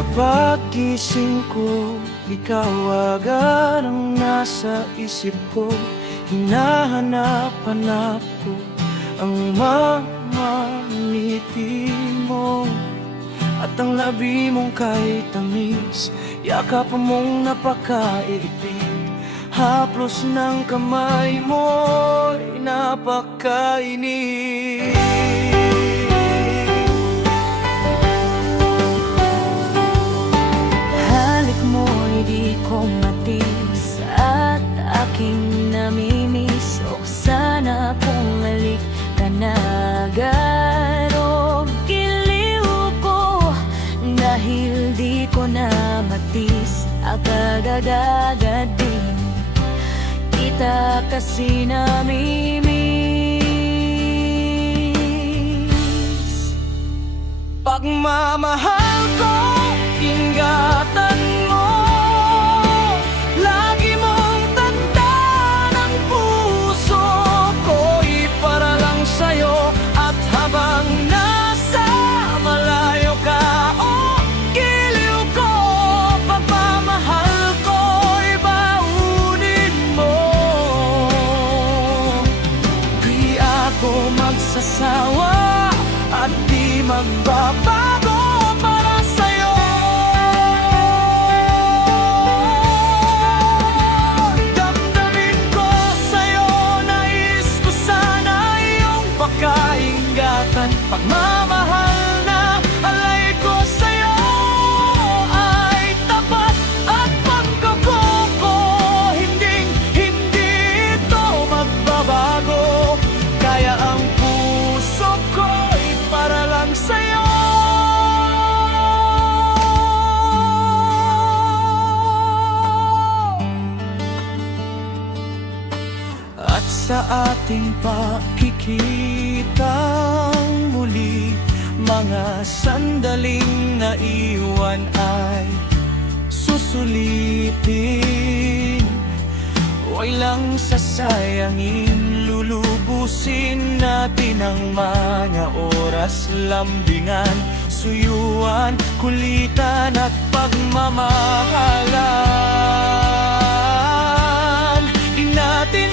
Sa paggising ko, ikaw agad ang nasa isip ko. Hinahanap-hanap ko ang mga ngiti mo at ang labi mong kay tamis. Yakap mong napakaiigpit, haplos ng kamay mo'y napakainit. Halik mo'y di ko matis at aking namimiss. O sana kung halik ka na agad o giliw ko, dahil di ko na matis agad-agad din kita kasi namimiss. Pagmamahal ko, ingatan mo. Lagi mong tandaan ang puso ko'y para lang sa'yo. At habang nasa malayo ka o giliw ko, pagmamahal ko'y baunin mo. Di ako magsasawa at di magbabago para sa'yo. Damdamin ko sa'yo, nais ko sana iyong pakaingatan. Pagmamahal na alay ko sa'yo ay tapat at pagkakuko. Hindi ito magbabago, kaya ang puso ko'y para lang sa'yo. At sa ating pakikitang muli, mga sandaling naiwan ay susulitin. Huwag lang sasayangin, lulubusin natin ang mga oras. Lambingan, suyuan, kulitan at pagmamahalan. Di natin